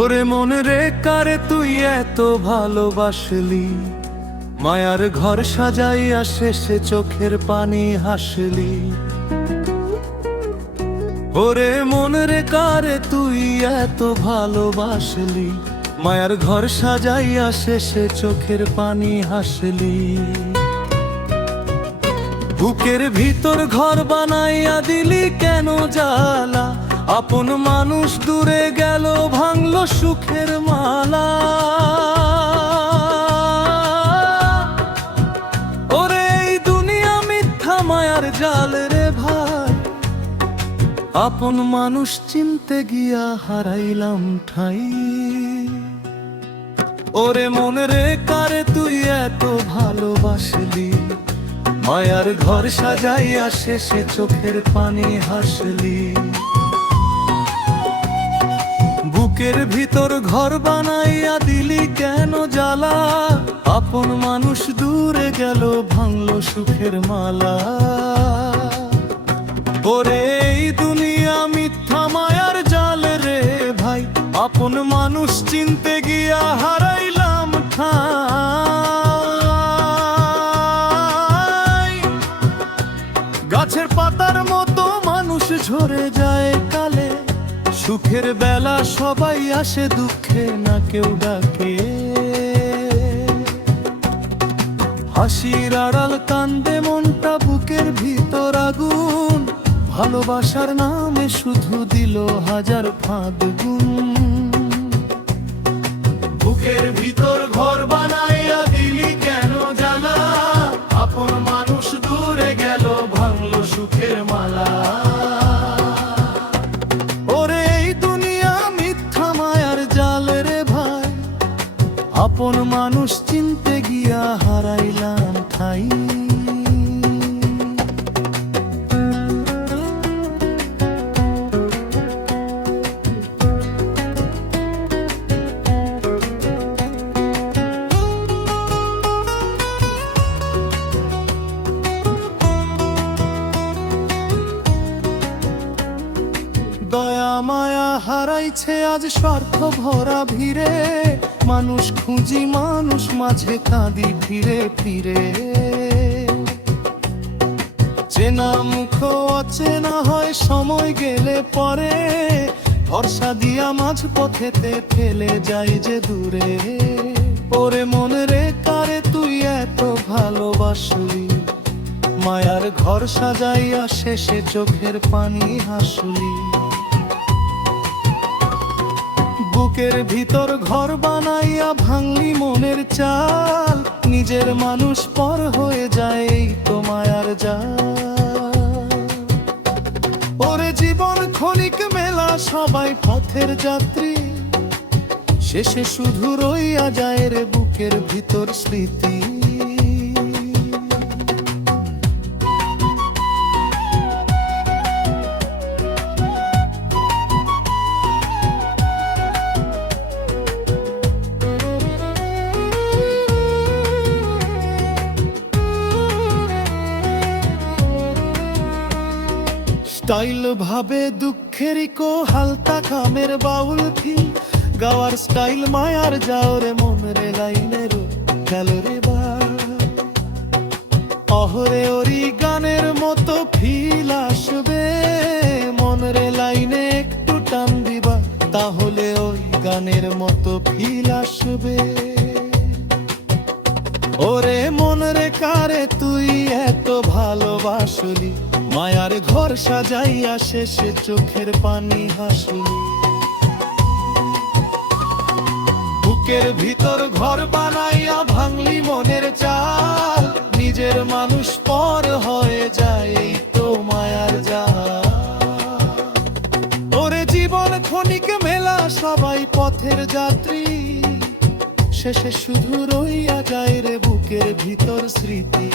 ওরে মন রে কারে তুই এত ভালোবাসলি, মায়ার ঘর সাজাইয়া শেষে চোখের পানি হাসলি। ওরে মন রে কারে তুই এত ভালোবাসলি, মায়ার ঘর সাজাইয়া শেষে চোখের পানি হাসলি। বুকের ভিতর ঘর বানাইয়া দিলি কেন জ্বালা, আপন মানুষ দূরে গেল ভাঙলো সুখের মালা। ওরে এই দুনিয়া মিথ্যা মায়ার জাল রে ভাই, আপন মানুষ চিনতে গিয়া হারাইলাম ঠাই। ওরে মন রে কারে তুই এত ভালোবাসলি, মায়ার ঘর সাজাইয়া শেষে চোখের পানি হাসলি। বুকের ভিতর ঘর বানাইয়া দিলি কেন জ্বালা, আপন মানুষ দূরে গেল ভাঙলো সুখের মালা। ওরে এই দুনিয়া মিথ্যা মায়ার জাল রে ভাই, আপন মানুষ চিনতে গিয়া হারাইলাম ঠাই। গাছের পাতার মতো মানুষ ঝরে যায় কালে, সুখের বেলা সবাই আসে দুঃখে না কেউ ডাকে। হাসির আড়াল কান্দে মনটা, বুকের ভিতর আগুন, ভালোবাসার নামে শুধু দিল হাজার ফাঁদ গুণ। বুকের ভিতর ঘর বানাইয়া দিলি কেন জ্বালা, আপন মানুষ দূরে গেল ভাঙলো সুখের মালা। ওরে এই দুনিয়া মিথ্যা মায়ার জাল রে ভাই, আপন মানুষ চিনতে গিয়া হারাইলাম ঠাই। দয়া মায়া হারাইছে আজ স্বার্থ ভরা ভিড়ে, মানুষ খুঁজি মানুষ মাঝে কাঁদি ফিরে ফিরে। চেনা মুখ অচেনা হয় সময় গেলে পরে, ভরসা দিয়া মাঝ পথেতে ফেলে যাই যে দূরে। ওরে মন রে কারে তুই এত ভালোবাসলি, মায়ার ঘর সাজাইয়া শেষে চোখের পানি হাসলি। বুকের ভিতর ঘর বানাইয়া ভাঙলি মনের চাল, নিজের মানুষ পর হয়ে যায় এই তো মায়ার জাল। ওরে জীবন ক্ষণিক মেলা সবাই পথের যাত্রী, শেষে শুধু রইয়া যায় রে বুকের ভিতর স্মৃতি। স্টাইল ভাবে দুঃখেরই কো হালতা কামের বাউল থি, গাওয়ার স্টাইল মায়ার যাও রে মন রে লাইনের গেল রে বা। অহরে ওরি গানের মতো ফিল আসবে, মন রে লাইনে একটু টান দিবা, তাহলে ওই গানের মতো ফিল আসবে। ওরে মন রে কারে তুই এত ভালোবাসলি, মায়ার ঘর সাজাইয়া শেষে চোখের পানি হাসলি। বুকের ভিতর ঘর বানাইয়া ভাঙলি মনের চাল, নিজের মানুষ পর হয়ে যায় এই তো মায়ার জাল। ওরে জীবন ক্ষণিক মেলা সবাই পথের যাত্রী, শেষে শুধু রইয়া যায় রে বুকের ভিতর স্মৃতি।